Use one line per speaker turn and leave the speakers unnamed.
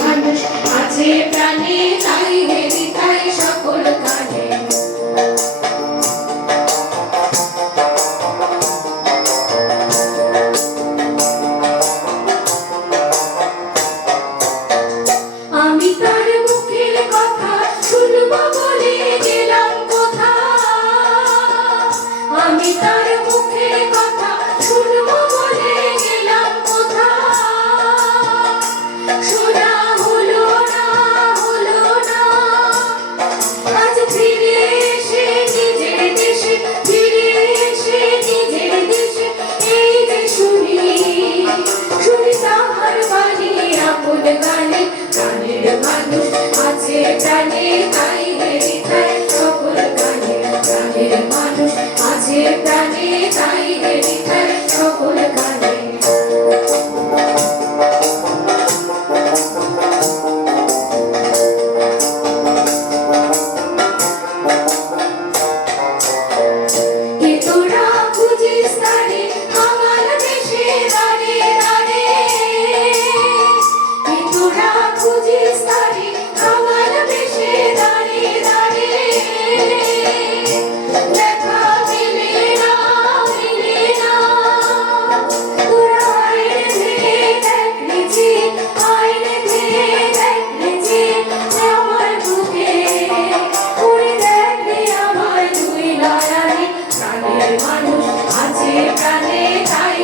মানুষ আছে প্রাণে siete কানে কানে তাই